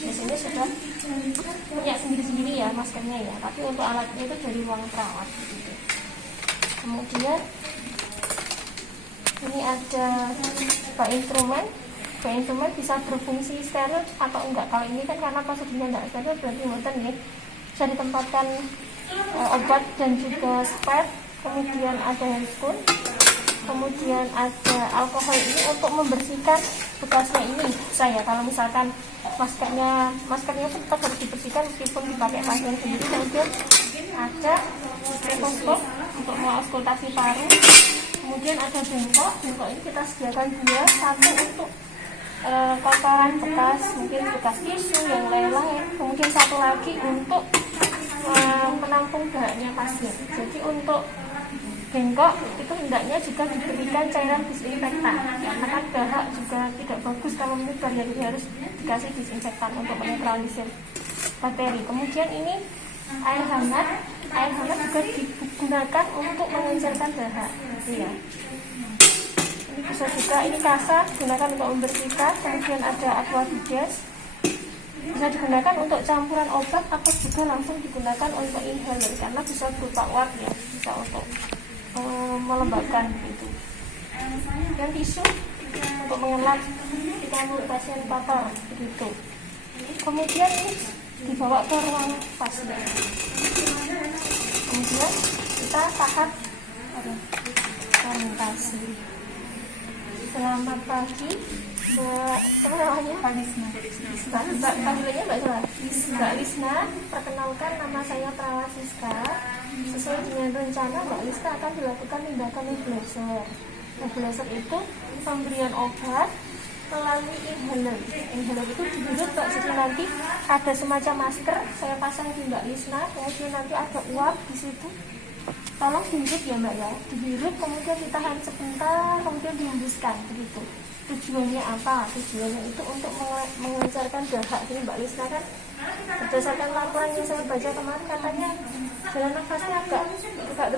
biasanya sudah punya sendiri-sendiri ya maskernya ya, tapi untuk alatnya itu dari ruang perawat gitu. Kemudian ini ada bak instrumen. Bak instrumen bisa berfungsi steril atau enggak. Kalau ini kan karena prosedurnya enggak steril berarti mboten ya. Bisa ditempatkan obat dan juga spray. Kemudian ada handscoon. Kemudian ada alkohol ini untuk membersihkan bekasnya ini. Saya kalau misalkan maskernya pun tetap harus dibersihkan meskipun dipakai pasien sendiri. Kemudian ada stetoskop untuk mengauskultasi paru. Kemudian ada bengkok ini kita sediakan dua, satu untuk kotoran bekas, mungkin bekas tisu yang lain-lain. Kemudian satu lagi untuk menampung dahaknya pasien. Jadi untuk bengkok itu hendaknya juga diberikan cairan disinfektan, karena kan dahak juga tidak bagus kalau menyebar, jadi harus dikasih disinfektan untuk menetralisir bakteri. Kemudian ini air hangat juga digunakan untuk mengencerkan dahak, gitu ya. Ini bisa juga, ini kasa digunakan untuk membersihkan. Kemudian ada aqua bides, bisa digunakan untuk campuran obat atau juga langsung digunakan untuk inhaler, karena bisa berupa uap ya, bisa untuk melembabkan gitu. Dan tisu untuk mengelap jika mulut pasien kotor begitu. Kemudian ini dibawa ke ruang pasien. Kemudian kita tahap orientasi. Selamat pagi, Mbak. Apa namanya? Mbak panggilannya Mbak Lisna. Perkenalkan, nama saya perawat Siska. Sesuai dengan rencana, Mbak Lisna akan dilakukan tindakan nebulizer. Nebulizer itu pemberian obat melalui inhaler. Inhaler itu dihirup, Mbak. Jadi nanti ada semacam masker saya pasang di Mbak Lisna. Kemudian nanti ada uap di situ. Tolong dihirup ya Mbak ya. Dihirup, kemudian ditahan sebentar, kemudian dihembuskan begitu. Tujuannya apa? Tujuannya itu untuk mengencerkan dahak. Jadi Mbak Lisna kan berdasarkan laporan yang saya baca kemarin katanya jalan nafasnya agak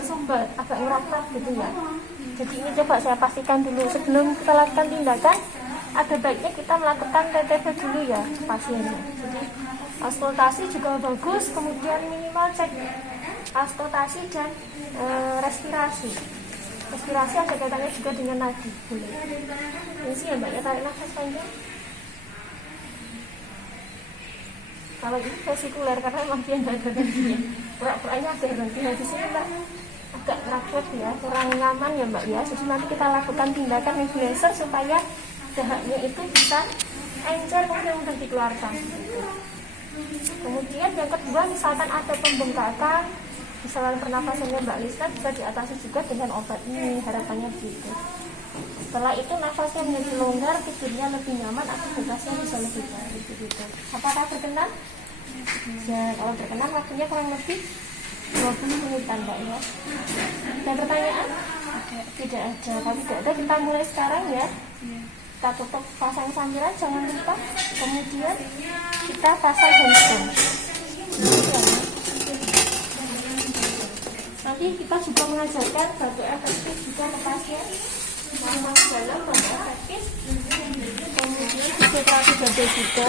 tersumbat, agak ngerak gitu ya. Jadi ini coba saya pastikan dulu sebelum kita lakukan tindakan, ada baiknya kita melakukan TTV dulu ya pasiennya. Jadi auskultasi juga bagus, kemudian minimal cek auskultasi dan respirasi. Respirasi ada kaitannya juga dengan nadi. Boleh. Ini sih ya Mbak ya, tarik nafas panjang. Kalau ini vesikuler karena memang dia nggak ada gantinya. Pura-puranya ada gantinya di sini Mbak. Agak rakit ya, kurang nyaman ya Mbak ya. Jadi nanti kita lakukan tindakan nebulizer supaya dahaknya itu bisa encer kemudian mudah dikeluarkan. Kemudian yang kedua, misalkan ada pembengkakan di saluran pernafasannya Mbak Lisna, bisa diatasi juga dengan obat ini, harapannya gitu. Setelah itu nafasnya menjadi longgar, tidurnya lebih nyaman, aktivitasnya bisa lebih baik gitu. Apakah berkenan? Ya, kalau berkenan waktunya kurang lebih 20 menitan Mbak ya. Ada pertanyaan? Tidak ada. Kalau tidak ada, kita mulai sekarang ya. Kita tutup, pasang sambilan jangan lupa. Kemudian kita pasang handscoon. Nanti kita juga mengajarkan batu efektif juga ke pasien. Memang dalam batu efektif. Kemudian fisioterapi batu juga.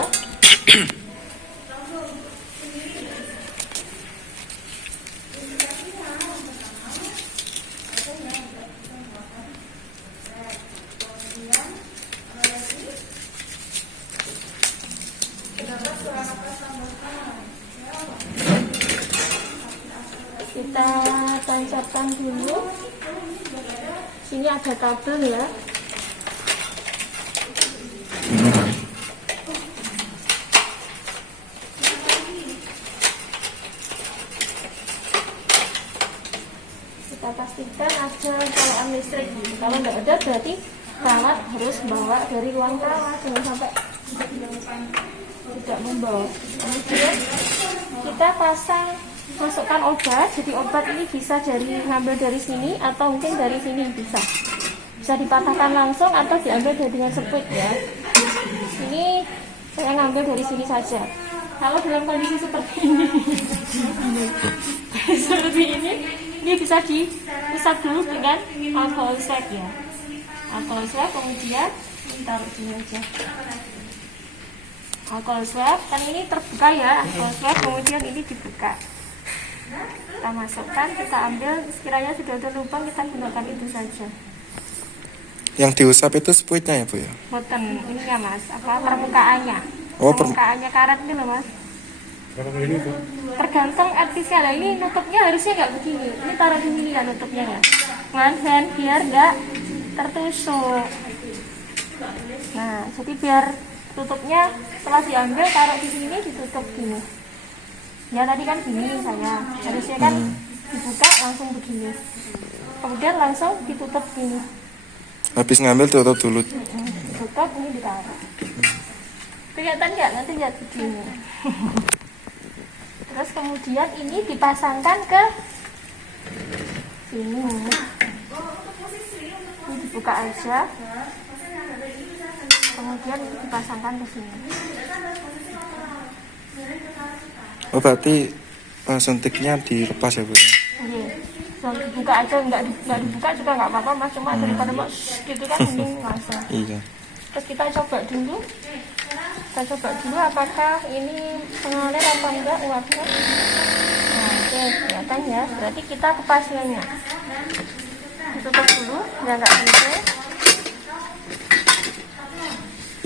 Kita tancapkan dulu. Sini ada kabel ya. Kita pastikan ada colokan listrik. Kalau nggak ada berarti perawat harus bawa dari ruang perawat, jangan sampai tidak membawa. Kemudian kita masukkan obat. Jadi obat ini bisa ngambil dari sini atau mungkin dari sini bisa dipatahkan langsung atau diambil dengan seput ya. Ini saya ngambil dari sini saja. Kalau dalam kondisi seperti ini ini bisa diusap dulu dengan alkohol swab ya. Alkohol swab, kemudian taruh sini aja. alcohol swab kan ini terbuka ya, alcohol swab kemudian ini dibuka, kita masukkan, kita ambil, sekiranya sudah ada lubang kita gunakan itu saja. Yang diusap itu spuitnya ya Bu ya? Boten ininya Mas, apa permukaannya? Oh, permukaannya karet ini loh Mas. Tergantung etisnya lah, ini nutupnya harusnya nggak begini, ini taruh di sini ya nutupnya ya, hand biar nggak tertusuk. Nah jadi biar tutupnya setelah diambil taruh di sini, ditutup gini. Ya tadi kan gini saya, harusnya kan dibuka langsung begini, kemudian langsung ditutup gini. Habis ngambil tutup dulu. Tutup ini ditaruh. Kelihatan nggak? Nanti lihat begini. Terus kemudian ini dipasangkan ke sini. Ini dibuka aja. Kemudian ini dipasangkan ke sini. Oh berarti suntiknya dilepas ya Bu? Iya. Dibuka aja, nggak dibuka juga nggak apa-apa Mas, cuma daripada Mas gitu kan mending langsung. Iya. Terus kita coba dulu apakah ini mengalir apa enggak uapnya. Nah, oke, kelihatan ya, berarti kita ke pasiennya. Ditutup dulu ya, nggak gitu.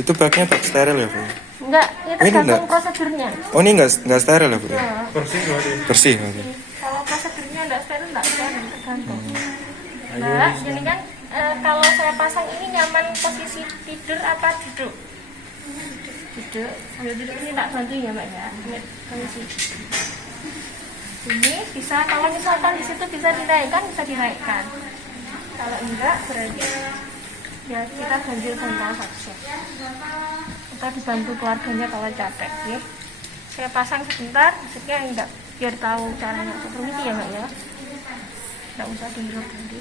Itu baknya bak steril ya Bu? Enggak, ini tergantung prosedurnya. Oh ini enggak steril ya Bu? Ya? Nah, Bersih berarti. kalau prosedurnya enggak steril tergantung. Mbak, jadi kan kalau saya pasang ini nyaman posisi tidur apa duduk? Duduk, sambil duduk ini tak bantu ya Mbak ya. Ini bisa, kalau misalkan di situ bisa dinaikkan, bisa dinaikkan. Kalau enggak berarti ya kita ganjil bantal saja. Kita dibantu keluarganya kalau capek ya. Saya pasang sebentar, maksudnya enggak, biar tahu caranya. Permisi ya Mbak ya. Enggak usah dihirup nanti.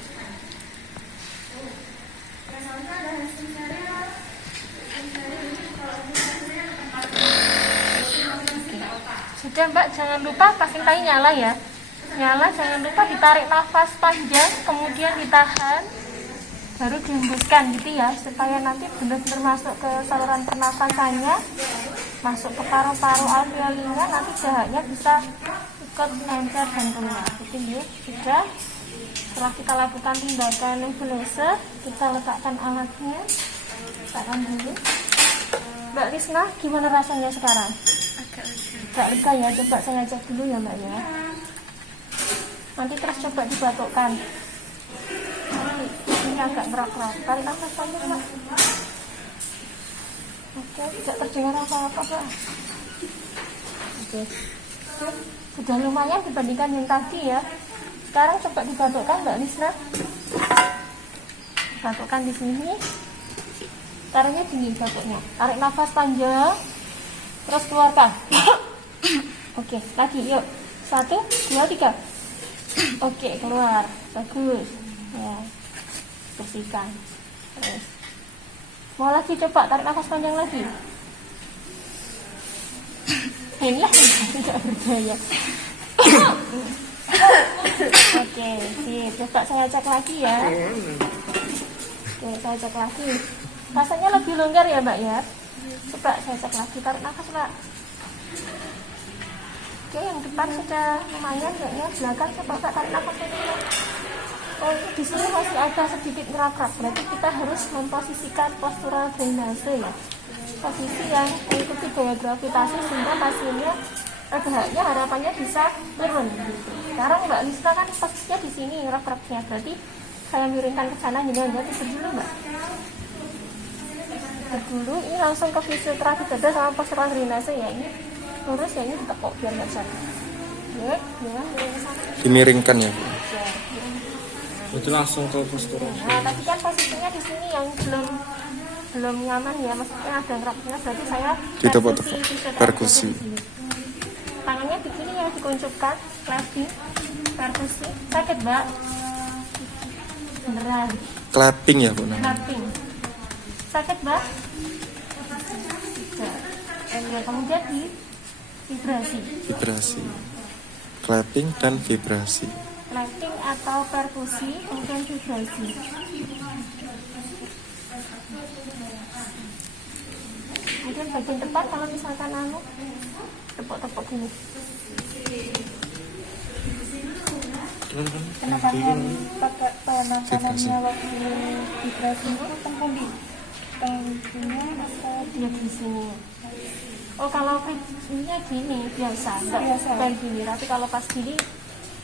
Sudah Mbak, jangan lupa pasang tali nyala ya. Nyala, jangan lupa ditarik nafas panjang, kemudian ditahan, baru dihembuskan gitu ya, supaya nanti benar-benar masuk ke saluran pernafasannya, masuk ke paru-paru alveolnya, nanti dahaknya bisa ikut encer dan keluar. Gitu ya, sudah. Setelah kita lakukan tindakan nebulase, kita letakkan alatnya, letakkan dulu. Mbak Lisna, gimana rasanya sekarang? Agak lega ya, coba saya cek dulu ya Mbak ya. Nanti terus coba dibatukkan. Ini agak merak-merak. Tarik nafas panjang Mbak. Oke, tidak terdengar apa-apa Mbak. Oke. Sudah lumayan dibandingkan yang tadi ya. Sekarang coba dibatukkan Mbak Lisna. Batukkan di sini. Taruhnya dingin batuknya. Tarik nafas panjang. Terus keluarkan. Oke, lagi yuk. 1, 2, 3. Oke, keluar. Bagus. Ya. Bersihkan. Terus. Mau lagi coba tarik nafas panjang lagi. Inilah tidak berdaya. Oke, sip. Coba saya cek lagi ya. Oke, saya cek lagi. Rasanya lebih longgar ya Mbak ya. Coba saya cek lagi, tarik nafas Mbak. Oke, yang depan sudah lumayan, kayaknya belakang coba Mbak tarik nafas lagi. Oh, di sini masih ada sedikit ngerak-rak. Berarti kita harus memposisikan postural drainase ya. Posisi yang mengikuti gaya gravitasi sehingga pasiennya dahaknya harapannya bisa turun gitu. Sekarang Mbak Lisa kan posisinya di sini ngerak-raknya. Berarti saya miringkan ke sana, jadi Anda tidur dulu Mbak. Dulu ini langsung ke fisioterapi dada sama postural drainase ya, ini lurus ya, ini ditekuk biar nggak jatuh. Ya, Dimiringkan ya Bu. Ya. Itu langsung ke postural. Nah, tapi kan posisinya di sini yang belum nyaman ya, maksudnya ada ngeraknya, berarti saya perkusi. Tangannya begini ya, dikuncupkan, clapping, perkusi. Sakit Mbak? Beneran. Clapping ya Bu namanya. Clapping. Sakit Mbak? Ya, kemudian di vibrasi. Vibrasi. Clapping dan vibrasi. Clapping atau perkusi, kemudian vibrasi. Mungkin kemudian bagian depan kalau misalkan tepuk-tepuk gini. Kenapa pakai penakanannya waktu di dressing itu tengkundi? Tengkundinya atau Dia di sini. Oh kalau ini gini biasa, enggak Biasa. kayak gini. Tapi kalau pas gini,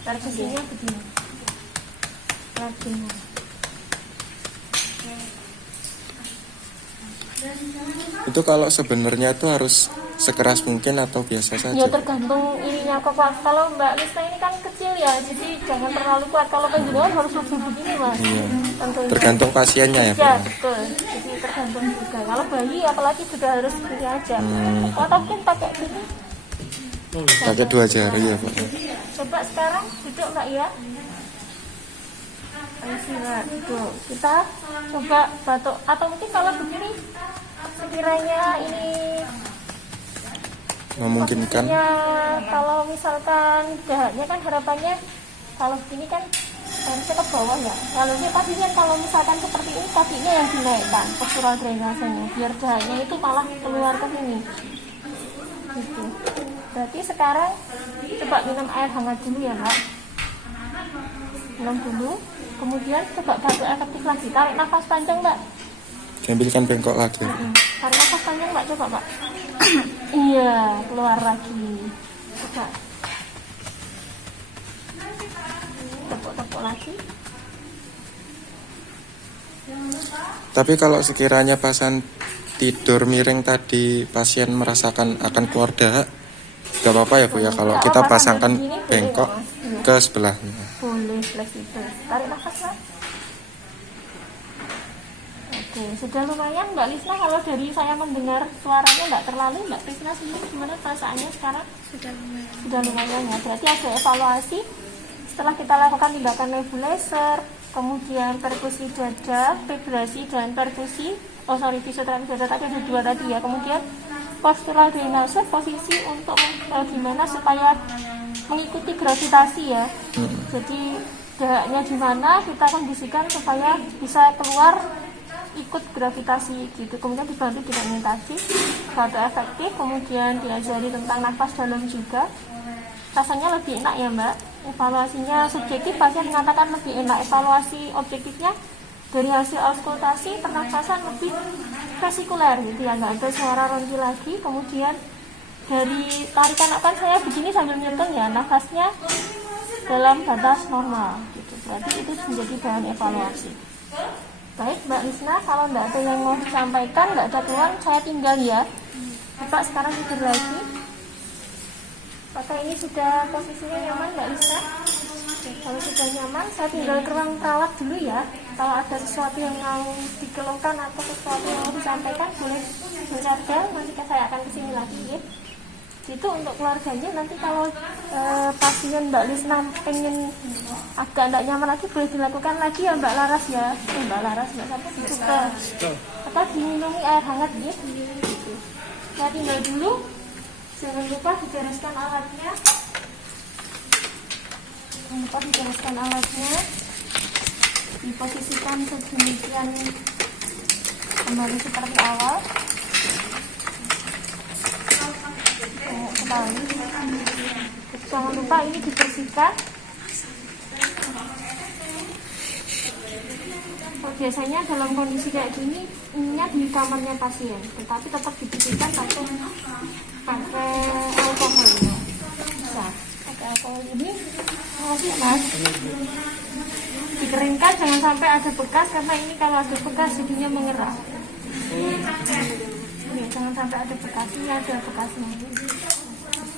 perkusinya begini. Begini. Itu kalau sebenarnya itu harus sekeras mungkin atau biasa Ya saja? tergantung ininya kekuatan. Kalau Mbak Lista ini kan kecil ya, jadi jangan terlalu kuat. Kalau penjualan harus lebih begini mas. Iya. Tentunya. Tergantung pasiennya ya, Bu? Ya betul. Jadi tergantung juga. Kalau bayi apalagi juga harus begini aja. Atau mungkin pakai gini. Pakai 2 jari ya, Pak? Coba sekarang duduk Mbak ya. Ayo sih Mbak, duduk. Kita coba batuk. Atau mungkin kalau begini, sekiranya ini Memungkinkan? posisinya, kalau misalkan dahaknya kan harapannya kalau begini kan harusnya ke bawah ya. Harusnya pasien kalau misalkan seperti ini kakinya yang dinaikkan postural drainasenya biar dahaknya itu malah keluar ke sini. Gitu. Berarti sekarang coba minum air hangat dulu ya Mbak. Minum dulu. Kemudian coba batuk efektif lagi. Tarik nafas panjang Mbak. Diambilkan bengkok lagi. Tarik nafas panjang Mbak, coba Mbak. Iya, keluar lagi. Coba. Tepuk-tepuk lagi. Tapi kalau sekiranya pasien tidur miring tadi, pasien merasakan akan keluar dahak, gak apa-apa ya Bu ya kalau kita pasangkan bengkok ke sebelahnya. Boleh fleksibel. Tarik nafas Mbak. Oke, sudah lumayan Mbak Lisna. Kalau dari saya mendengar suaranya nggak terlalu. Mbak Krisna sendiri gimana perasaannya sekarang? Sudah lumayan ya. Berarti ada evaluasi setelah kita lakukan tindakan nebulizer, kemudian perkusi dada, vibrasi dan perkusi. Fisioterapi dada tadi ada 2 tadi ya. Kemudian postural drainase, posisi untuk gimana supaya mengikuti gravitasi ya. Jadi dahaknya di mana kita kondisikan supaya bisa keluar ikut gravitasi gitu. Kemudian dibantu dengan ini tadi batuk efektif, kemudian diajari tentang nafas dalam juga. Rasanya lebih enak ya Mbak. Evaluasinya subjektif, pasien mengatakan lebih enak. Evaluasi objektifnya dari hasil auskultasi pernafasan lebih vesikuler gitu ya, nggak ada suara ronti lagi. Kemudian dari tarikan nafas saya begini sambil ngitung ya, nafasnya dalam batas normal gitu. Berarti itu menjadi bahan evaluasi. Baik Mbak Lisna, kalau nggak ada yang mau disampaikan, nggak ada keluhan, saya tinggal ya. Bapak sekarang tidur lagi. Apakah ini sudah posisinya nyaman Mbak Lisna? Oke, kalau sudah nyaman, saya tinggal ke ruang perawat dulu ya. Kalau ada sesuatu yang mau dikeluhkan atau sesuatu yang mau disampaikan, boleh bercanda, nanti saya akan kesini lagi ya. Itu untuk keluarganya. Nanti kalau pasien Mbak Lisna pengen agak tidak nyaman lagi, boleh dilakukan lagi ya Mbak Laras ya. Mbak Laras, Mbak Sapu dibuka atau diminumi air hangat ya. Saya tinggal dulu. Jangan lupa dibereskan alatnya. Jangan lupa dibereskan alatnya. Diposisikan sedemikian kembali seperti awal. Kembali. Jangan lupa ini dibersihkan. Biasanya dalam kondisi kayak gini ininya di kamarnya pasien, tetapi tetap dibersihkan pakai alkohol ya. Bisa pakai alkohol ini. Mas, dikeringkan, jangan sampai ada bekas karena ini kalau ada bekas jadinya mengerah. Ya, jangan sampai ada bekas, ini ada bekasnya.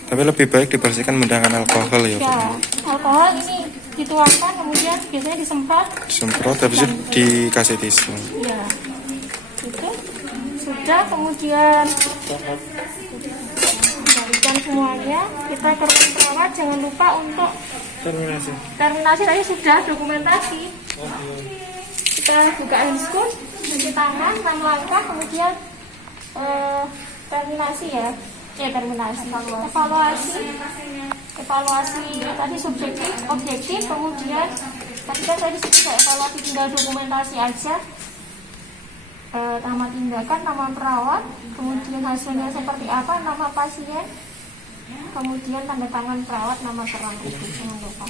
Tapi lebih baik dibersihkan menggunakan alkohol ya, Ya, Pak? alkohol ini dituangkan kemudian biasanya disemprot. Disemprot habis itu dikasih tisu. Ya, itu sudah. Kemudian kembalikan semuanya. Kita ke ruang perawat. Jangan lupa untuk terminasi tadi sudah dokumentasi. Kita buka handscoon, cuci tangan, 6 langkah, kemudian terminasi ya. Terminasi. Evaluasi tadi subjektif, objektif, kemudian tadi kan tadi sudah evaluasi, tinggal dokumentasi aja. nama tindakan, nama perawat, kemudian hasilnya seperti apa, nama pasien, kemudian tanda tangan perawat, nama terang itu jangan lupa.